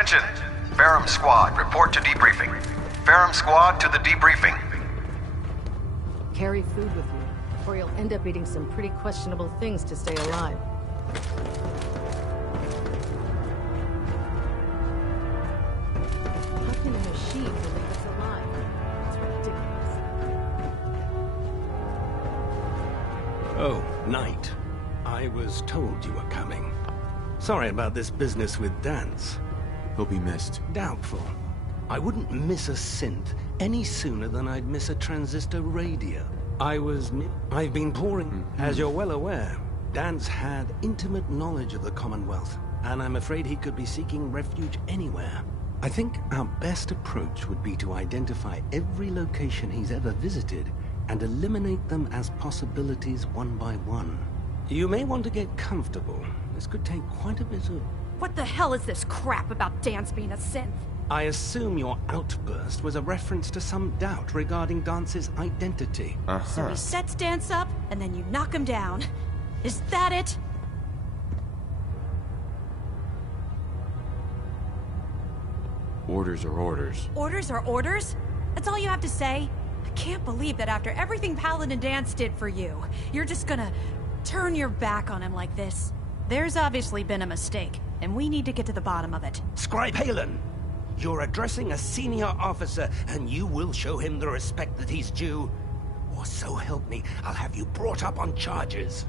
Attention! Ferrum Squad, report to debriefing. Ferrum Squad to the debriefing. Carry food with you, or you'll end up eating some pretty questionable things to stay alive. How can a machine believe it's alive? It's ridiculous. Oh, Knight. I was told you were coming. Sorry about this business with Dance. He'll be missed. Doubtful. I wouldn't miss a synth any sooner than I'd miss a transistor radio. I've been pouring. As you're well aware, Dance had intimate knowledge of the Commonwealth, and I'm afraid he could be seeking refuge anywhere. I think our best approach would be to identify every location he's ever visited and eliminate them as possibilities one by one. You may want to get comfortable. This could take quite a bit of... What the hell is this crap about Dance being a synth? I assume your outburst was a reference to some doubt regarding Dance's identity. So he sets Dance up, and then you knock him down. Is that it? Orders are orders. Orders are orders? That's all you have to say? I can't believe that after everything Paladin Dance did for you, you're just gonna turn your back on him like this. There's obviously been a mistake, and we need to get to the bottom of it. Scribe Halen, you're addressing a senior officer, and you will show him the respect that he's due. Or so help me, I'll have you brought up on charges.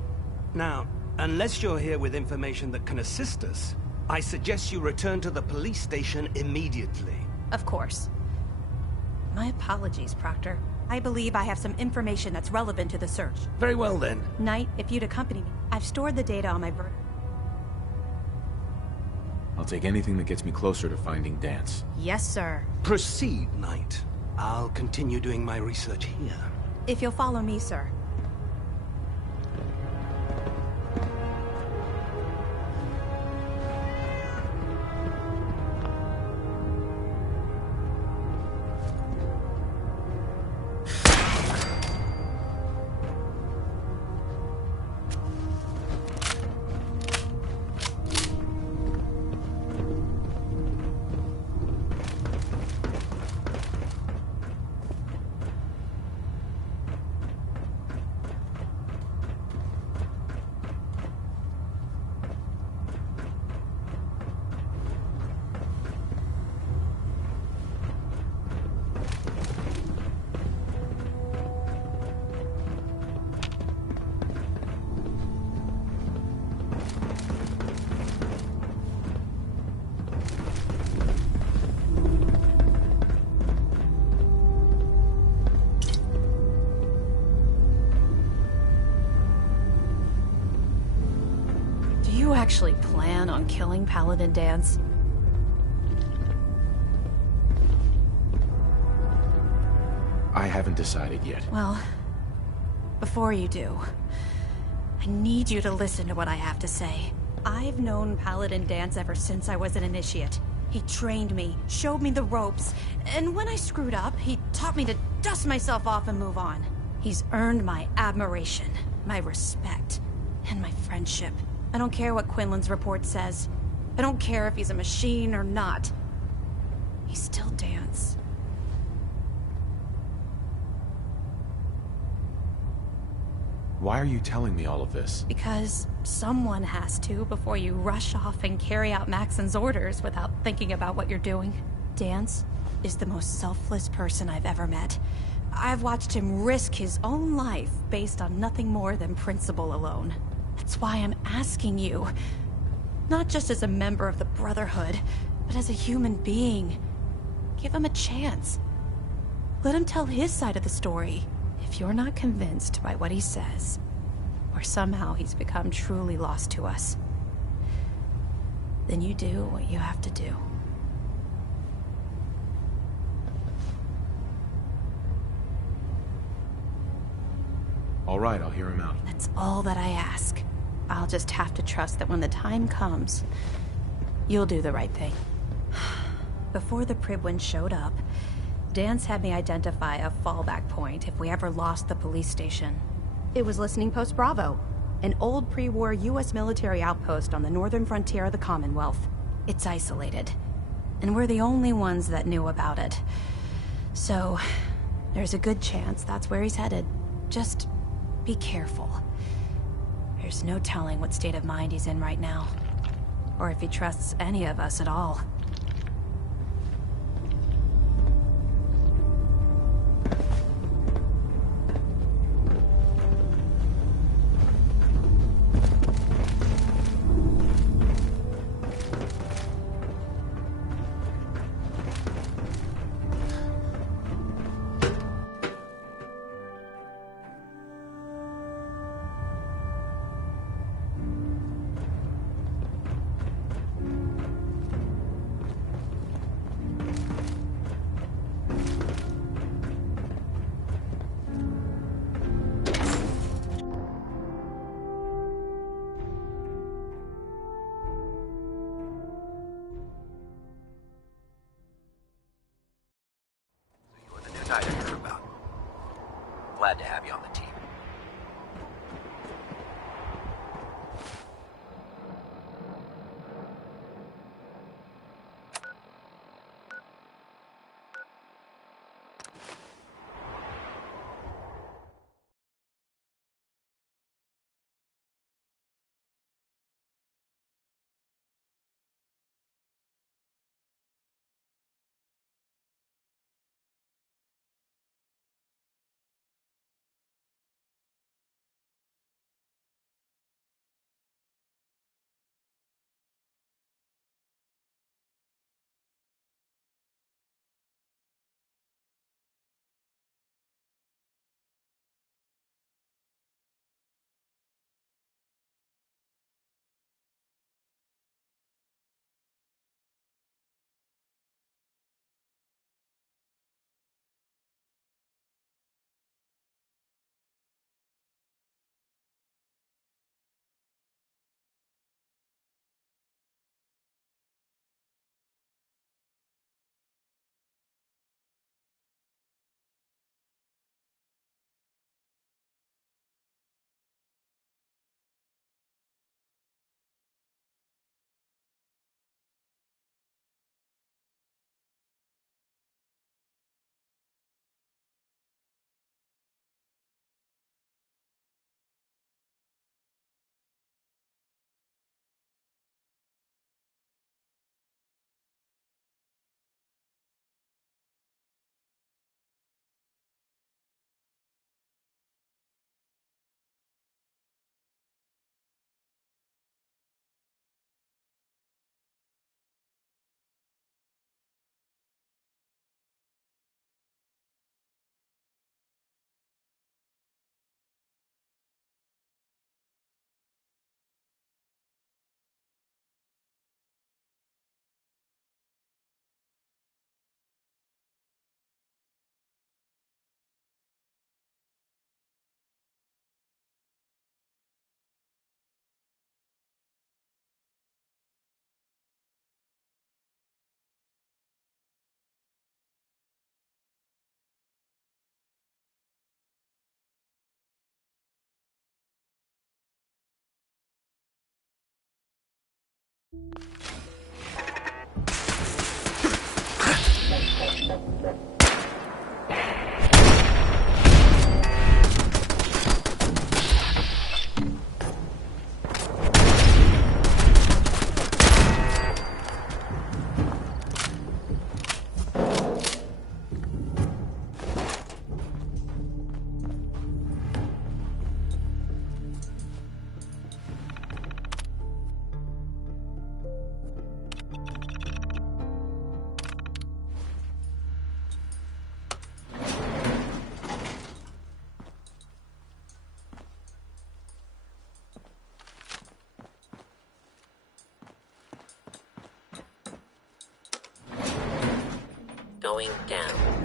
Now, unless you're here with information that can assist us, I suggest you return to the police station immediately. Of course. My apologies, Proctor. I believe I have some information that's relevant to the search. Very well then. Knight, if you'd accompany me. I've stored the data on my I'll take anything that gets me closer to finding Dance. Yes, sir. Proceed, Knight. I'll continue doing my research here. If you'll follow me, sir. Actually plan on killing Paladin Dance? I haven't decided yet. Well, before you do, I need you to listen to what I have to say. I've known Paladin Dance ever since I was an initiate. He trained me, showed me the ropes, and when I screwed up, he taught me to dust myself off and move on. He's earned my admiration, my respect, and my friendship. I don't care what Quinlan's report says. I don't care if he's a machine or not. He's still Dance. Why are you telling me all of this? Because someone has to before you rush off and carry out Maxon's orders without thinking about what you're doing. Dance is the most selfless person I've ever met. I've watched him risk his own life based on nothing more than principle alone. That's why I'm asking you. Not just as a member of the Brotherhood, but as a human being. Give him a chance. Let him tell his side of the story. If you're not convinced by what he says, or somehow he's become truly lost to us, then you do what you have to do. All right, I'll hear him out. That's all that I ask. I'll just have to trust that when the time comes, you'll do the right thing. Before the Pribwin showed up, Dance had me identify a fallback point if we ever lost the police station. It was Listening Post Bravo, an old pre-war U.S. military outpost on the northern frontier of the Commonwealth. It's isolated. and we're the only ones that knew about it. So, there's a good chance that's where he's headed. Just be careful. There's no telling what state of mind he's in right now, or if he trusts any of us at all. I heard about. Glad to have you on the team. Going down.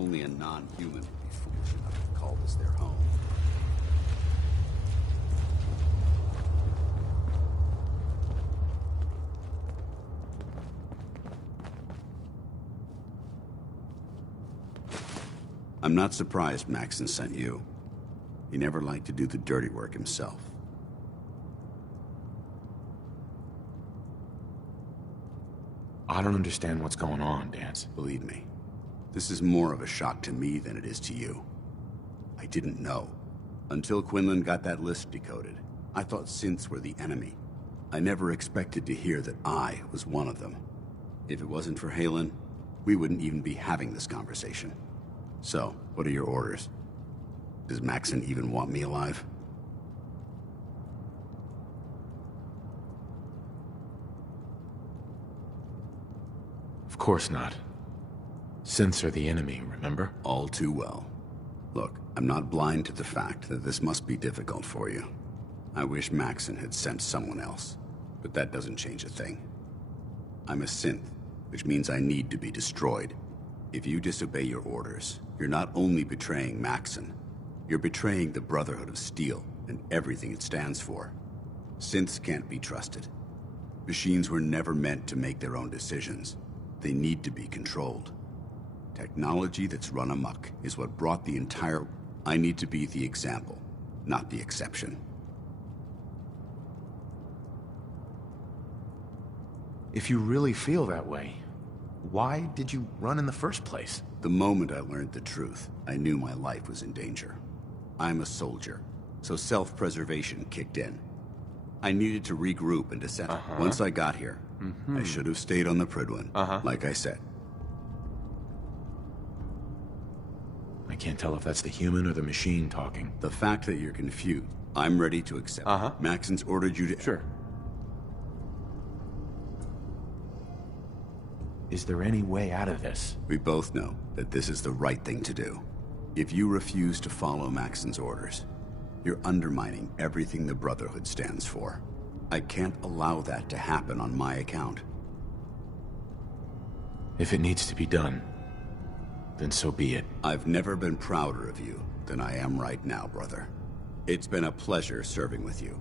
Only a non-human would be foolish enough to call this their home. I'm not surprised Maxon sent you. He never liked to do the dirty work himself. I don't understand what's going on, Dance. Believe me, this is more of a shock to me than it is to you. I didn't know. Until Quinlan got that list decoded, I thought synths were the enemy. I never expected to hear that I was one of them. If it wasn't for Halen, we wouldn't even be having this conversation. So, what are your orders? Does Maxon even want me alive? Of course not. Synths are the enemy, remember? All too well. Look, I'm not blind to the fact that this must be difficult for you. I wish Maxon had sent someone else, but that doesn't change a thing. I'm a synth, which means I need to be destroyed. If you disobey your orders, you're not only betraying Maxon, you're betraying the Brotherhood of Steel and everything it stands for. Synths can't be trusted. Machines were never meant to make their own decisions. They need to be controlled. Technology that's run amok is what brought the entire... I need to be the example, not the exception. If you really feel that way, why did you run in the first place? The moment I learned the truth, I knew my life was in danger. I'm a soldier, so self-preservation kicked in. I needed to regroup and descend. Once I got here, I should have stayed on the Prydwen, like I said. I can't tell if that's the human or the machine talking. The fact that you're confused, I'm ready to accept. Maxon's ordered you to... Sure. Is there any way out of this? We both know that this is the right thing to do. If you refuse to follow Maxon's orders, you're undermining everything the Brotherhood stands for. I can't allow that to happen on my account. If it needs to be done, then so be it. I've never been prouder of you than I am right now, brother. It's been a pleasure serving with you.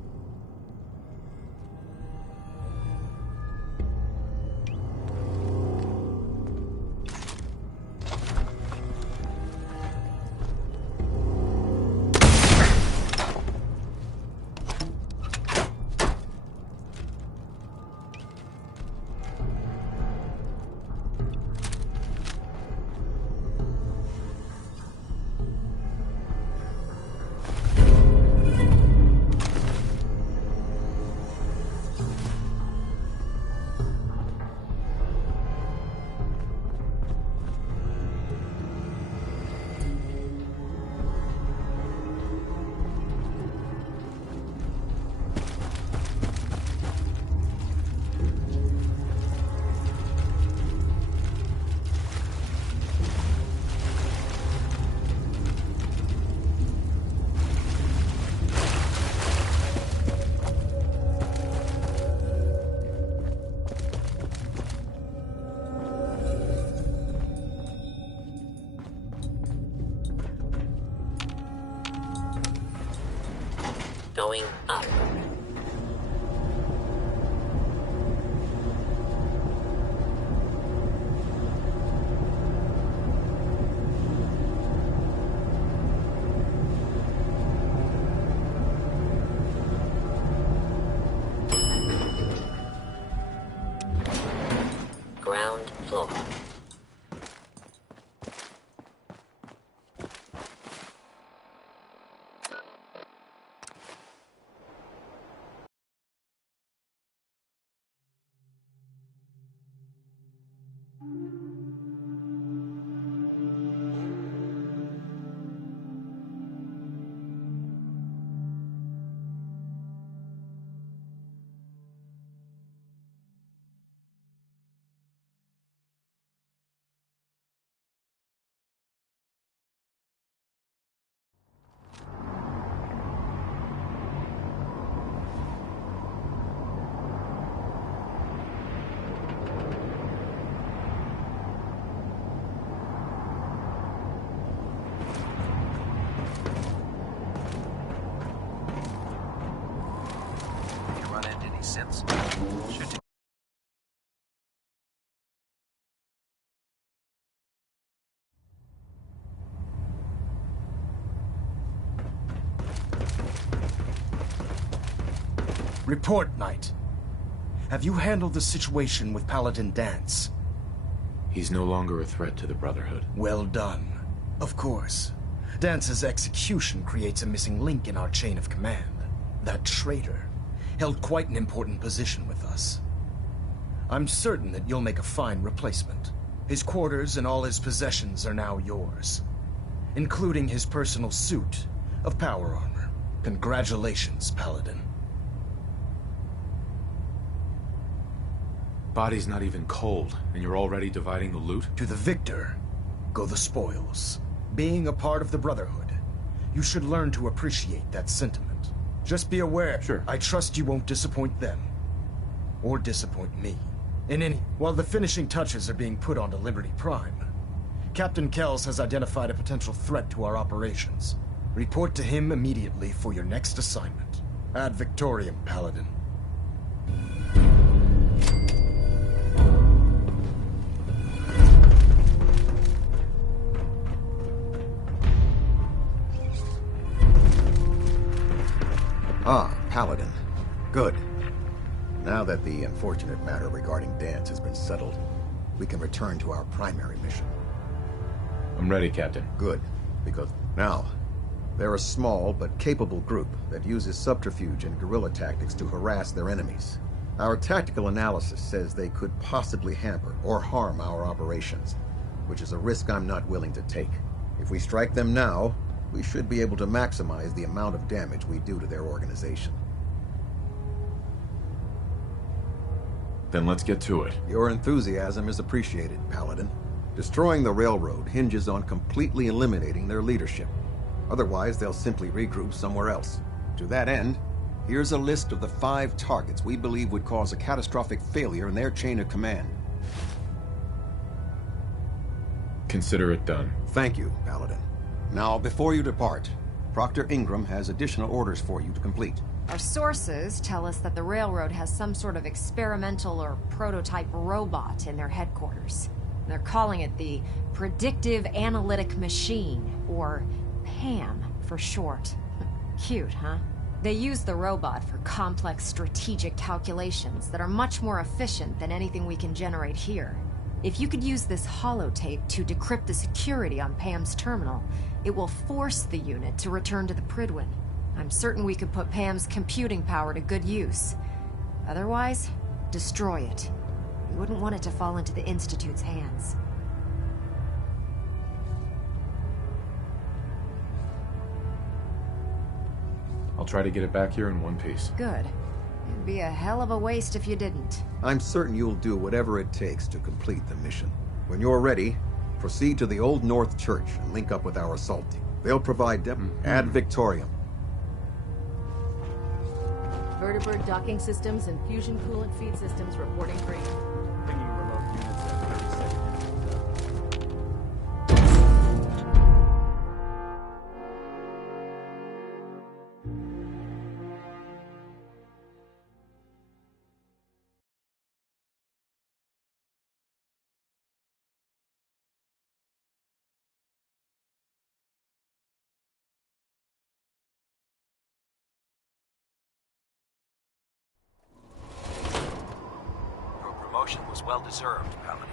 Going up. Ground floor. Report, Knight. Have you handled the situation with Paladin Dance? He's no longer a threat to the Brotherhood. Well done. Of course. Dance's execution creates a missing link in our chain of command. That traitor held quite an important position with us. I'm certain that you'll make a fine replacement. His quarters and all his possessions are now yours, including his personal suit of power armor. Congratulations, Paladin. Body's not even cold, and you're already dividing the loot? To the victor go the spoils. Being a part of the Brotherhood, you should learn to appreciate that sentiment. Just be aware, Sure. I trust you won't disappoint them. Or disappoint me. While the finishing touches are being put onto Liberty Prime, Captain Kells has identified a potential threat to our operations. Report to him immediately for your next assignment. Ad Victoriam, Paladin. Ah, Paladin. Good. Now that the unfortunate matter regarding Dance has been settled, we can return to our primary mission. I'm ready, Captain. Good, because now, they're a small but capable group that uses subterfuge and guerrilla tactics to harass their enemies. Our tactical analysis says they could possibly hamper or harm our operations, which is a risk I'm not willing to take. If we strike them now, we should be able to maximize the amount of damage we do to their organization. Then let's get to it. Your enthusiasm is appreciated, Paladin. Destroying the railroad hinges on completely eliminating their leadership. Otherwise, they'll simply regroup somewhere else. To that end, here's a list of the 5 targets we believe would cause a catastrophic failure in their chain of command. Consider it done. Thank you, Paladin. Now, before you depart, Proctor Ingram has additional orders for you to complete. Our sources tell us that the railroad has some sort of experimental or prototype robot in their headquarters. They're calling it the Predictive Analytic Machine, or PAM for short. Cute, huh? They use the robot for complex strategic calculations that are much more efficient than anything we can generate here. If you could use this holotape to decrypt the security on PAM's terminal, it will force the unit to return to the Pridwin. I'm certain we could put PAM's computing power to good use. Otherwise, destroy it. We wouldn't want it to fall into the Institute's hands. I'll try to get it back here in one piece. Good. It'd be a hell of a waste if you didn't. I'm certain you'll do whatever it takes to complete the mission. When you're ready, proceed to the Old North Church and link up with our assault team. They'll provide Ad Victoriam. Vertibird docking systems and fusion coolant feed systems reporting green. Pinging remote units at 32nd. Your promotion was well deserved, Paladin.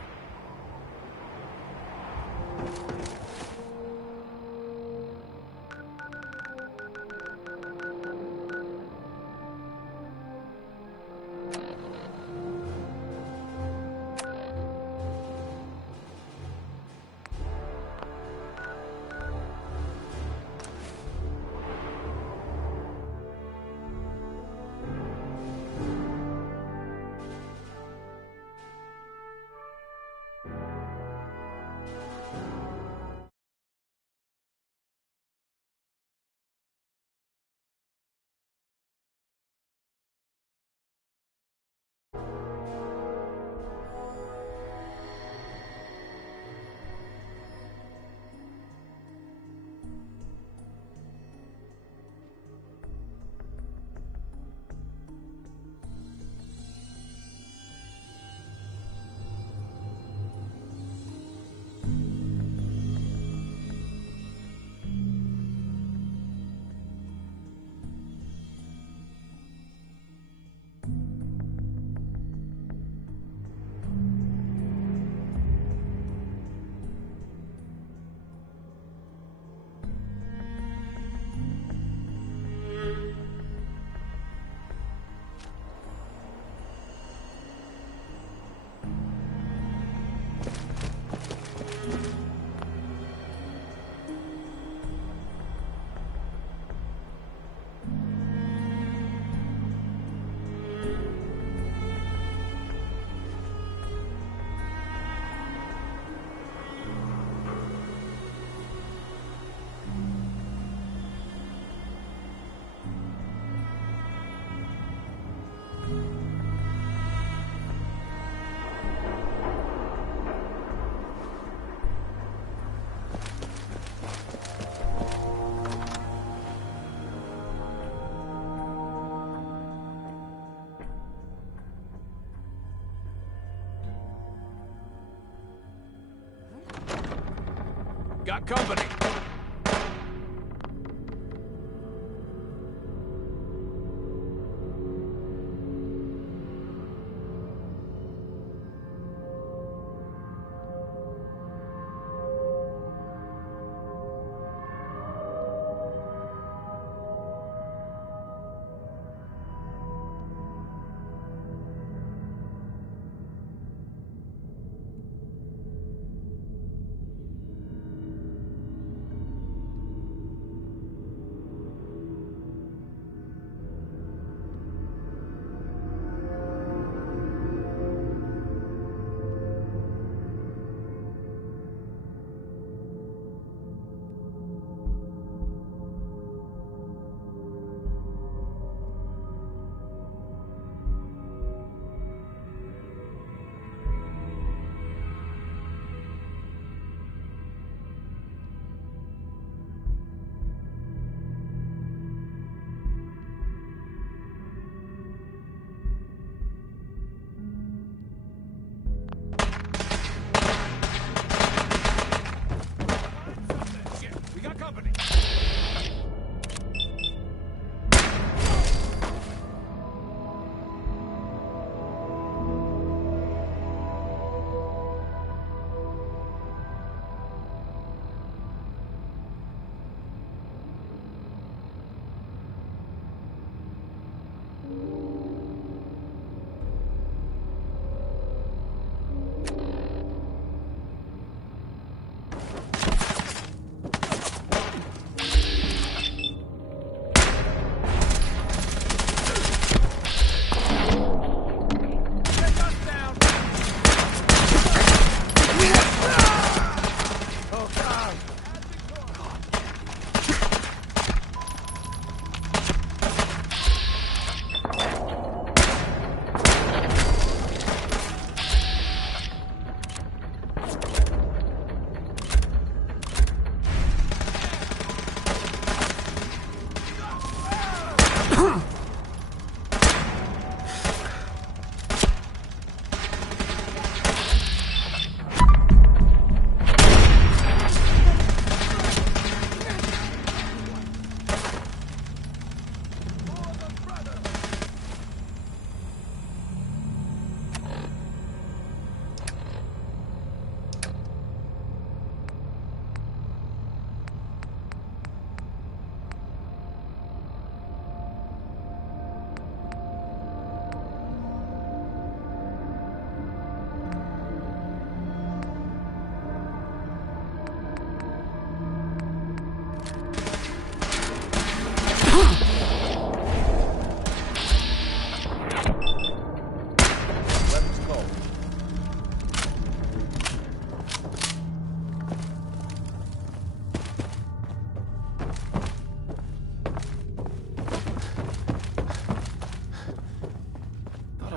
Got company.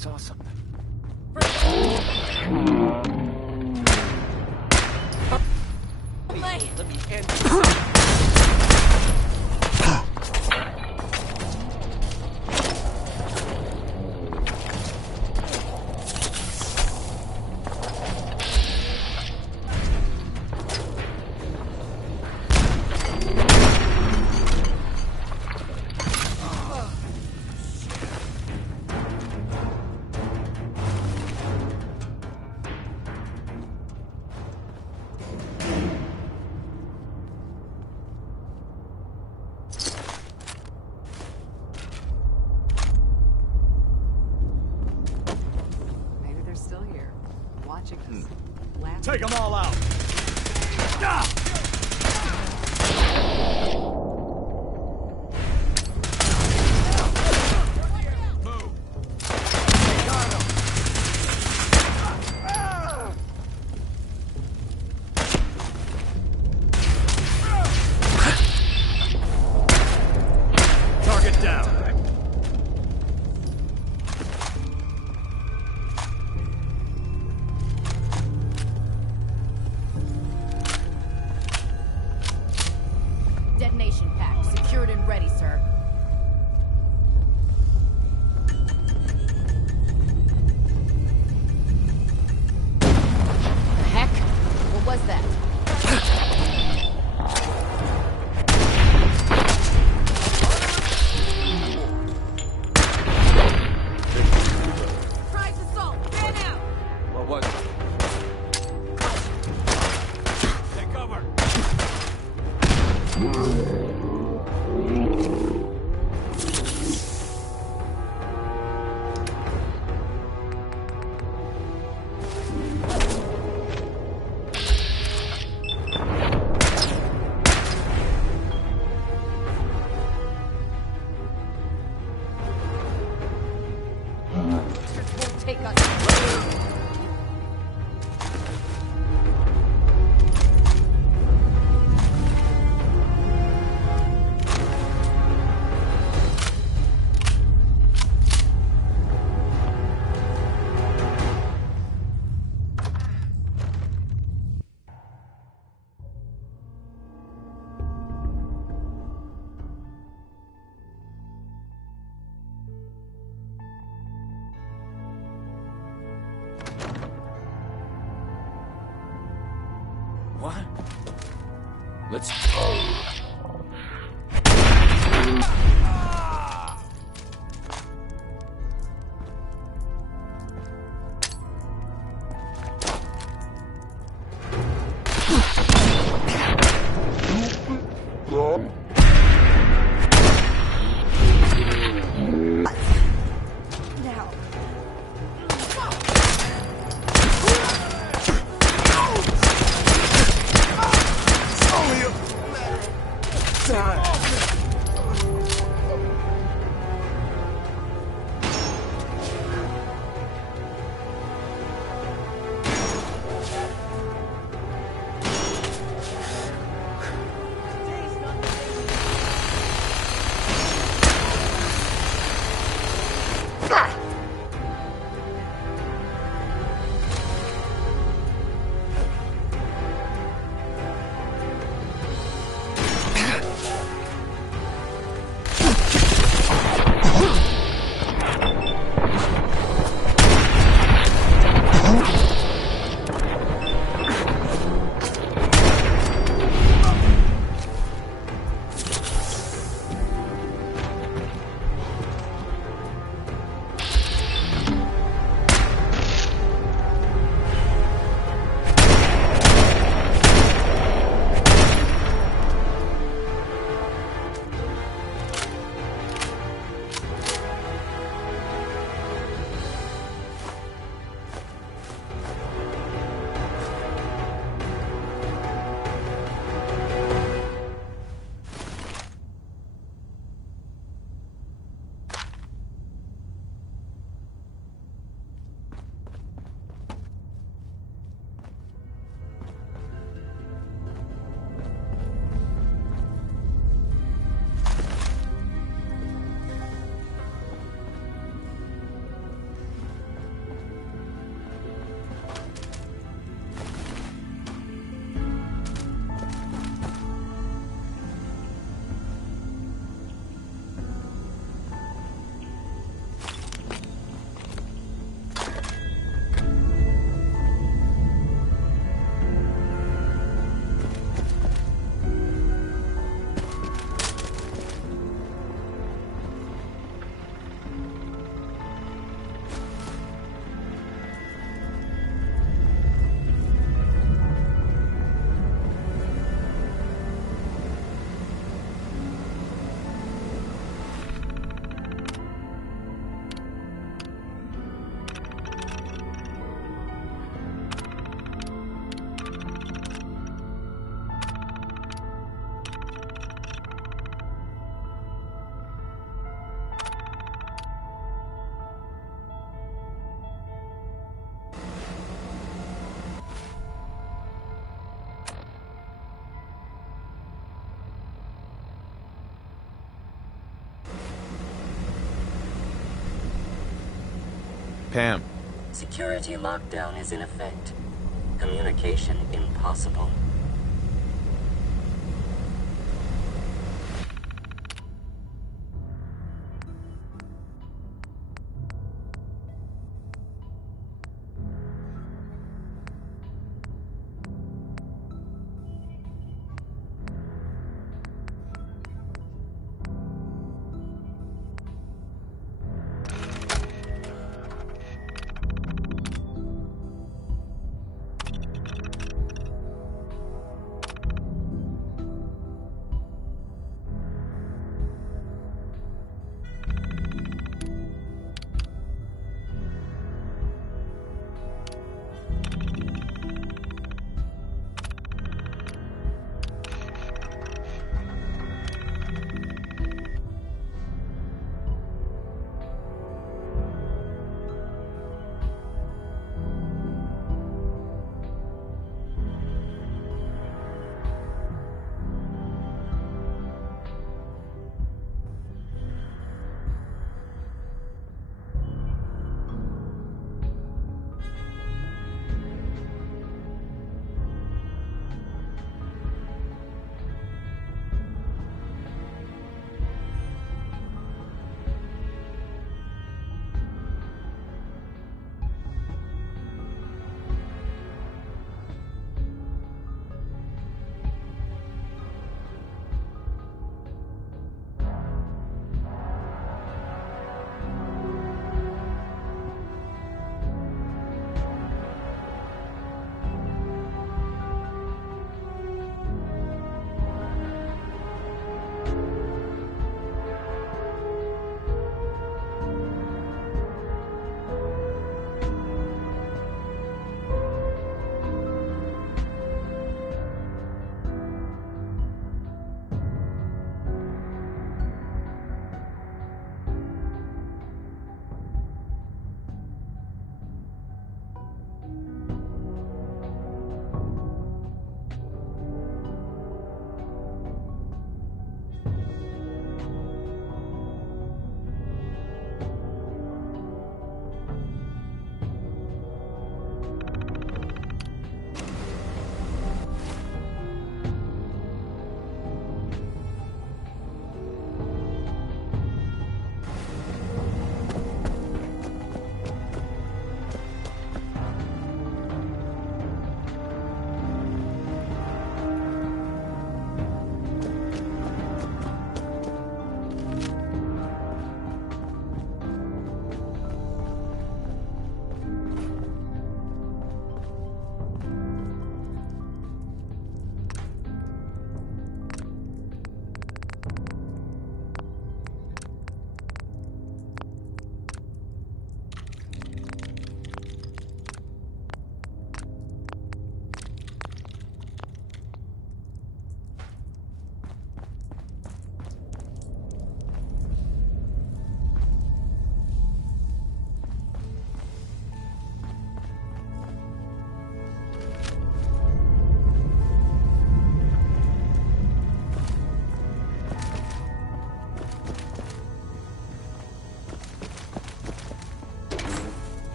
saw something. Let me end this. Take them all out! Target down. What? Let's go. Pam. Security lockdown is in effect. Communication impossible.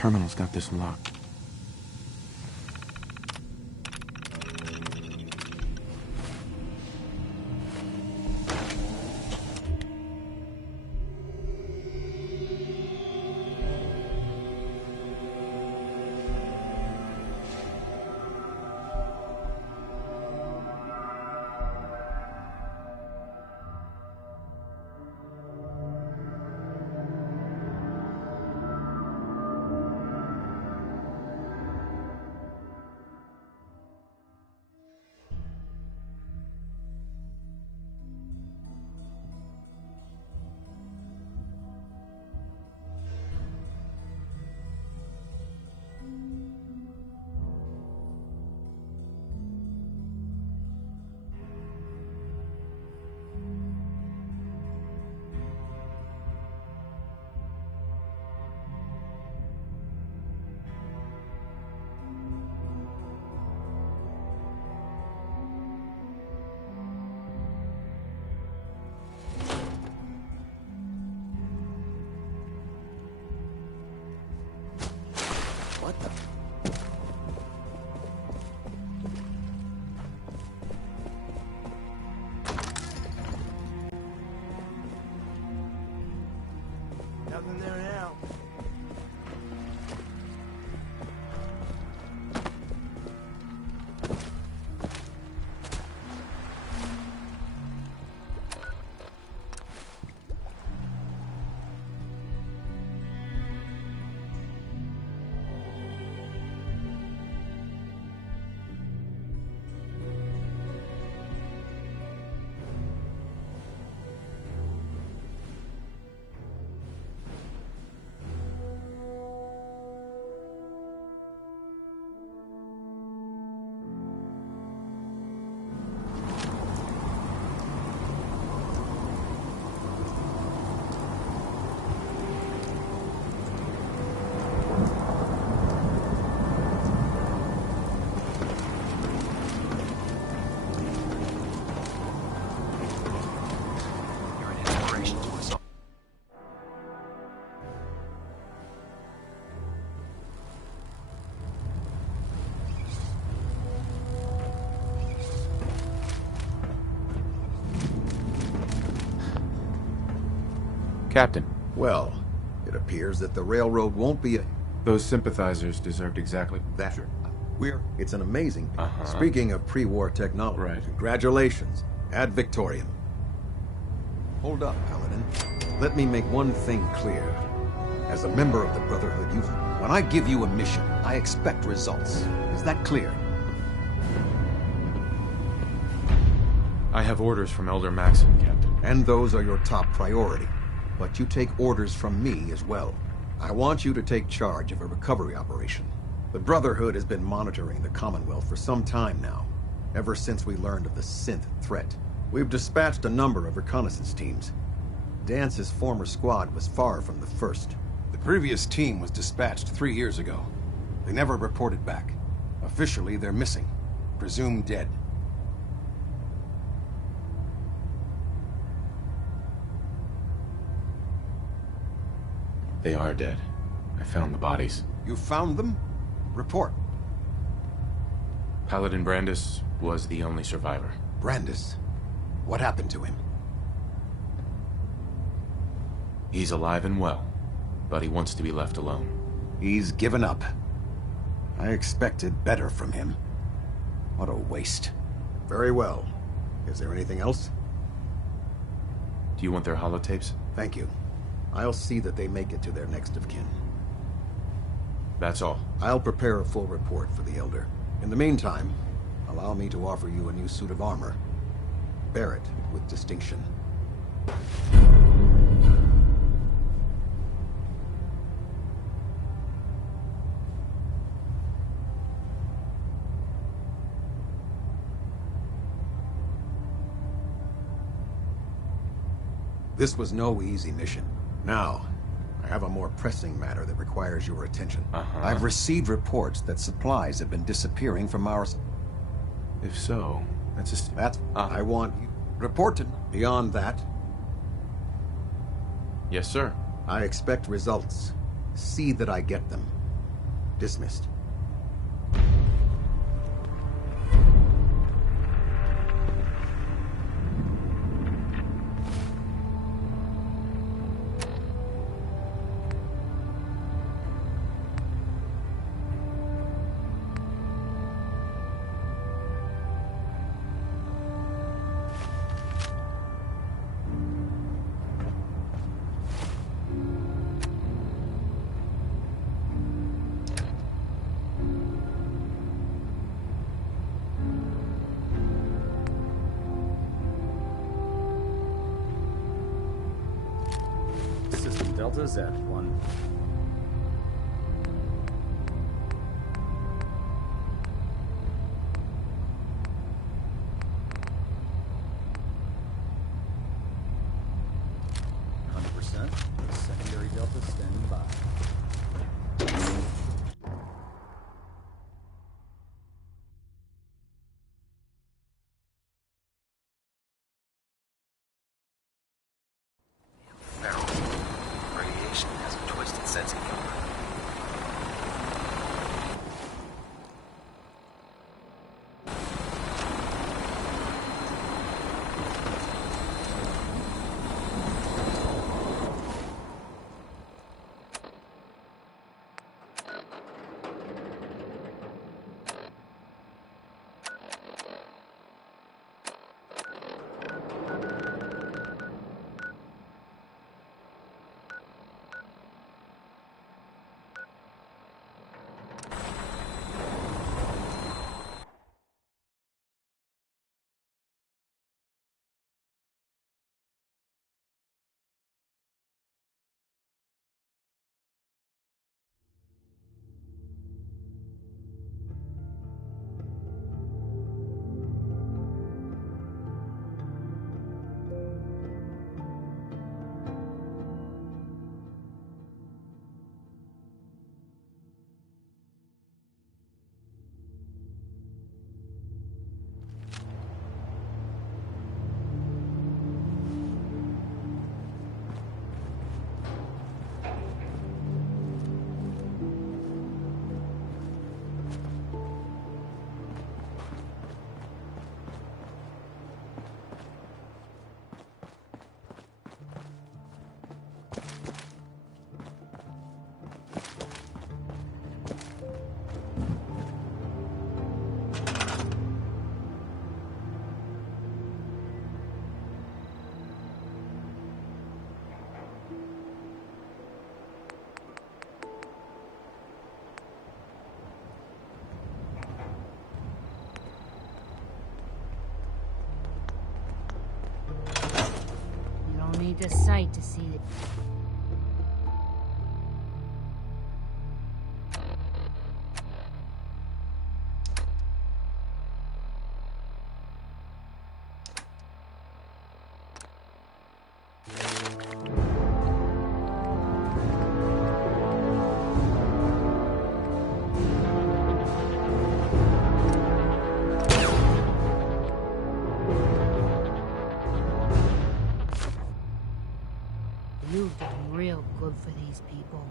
terminal's got this locked. What the? Nothing there now. Captain. Well, it appears that the railroad won't be a... Those sympathizers deserved exactly that. It's an amazing... Uh-huh. Speaking of pre-war technology, right. Congratulations. Ad Victoriam. Hold up, Paladin. Let me make one thing clear. As a member of the Brotherhood, when I give you a mission, I expect results. Is that clear? I have orders from Elder Maxon, Captain. And those are your top priority. But you take orders from me as well. I want you to take charge of a recovery operation. The Brotherhood has been monitoring the Commonwealth for some time now, ever since we learned of the synth threat. We've dispatched a number of reconnaissance teams. Dance's former squad was far from the first. The previous team was dispatched 3 years ago. They never reported back. Officially, they're missing. Presumed dead. They are dead. I found the bodies. You found them? Report. Paladin Brandis was the only survivor. Brandis? What happened to him? He's alive and well, but he wants to be left alone. He's given up. I expected better from him. What a waste. Very well. Is there anything else? Do you want their holotapes? Thank you. I'll see that they make it to their next of kin. That's all. I'll prepare a full report for the Elder. In the meantime, allow me to offer you a new suit of armor. Bear it with distinction. This was no easy mission. Now, I have a more pressing matter that requires your attention. I've received reports that supplies have been disappearing from our... If so, I want you reported. Beyond that... Yes, sir. I expect results. See that I get them. Dismissed. System Delta Z1. Secondary Delta standing by. Radiation has a twisted sense of humor. Need a sight to see it. You've done real good for these people.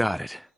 got it.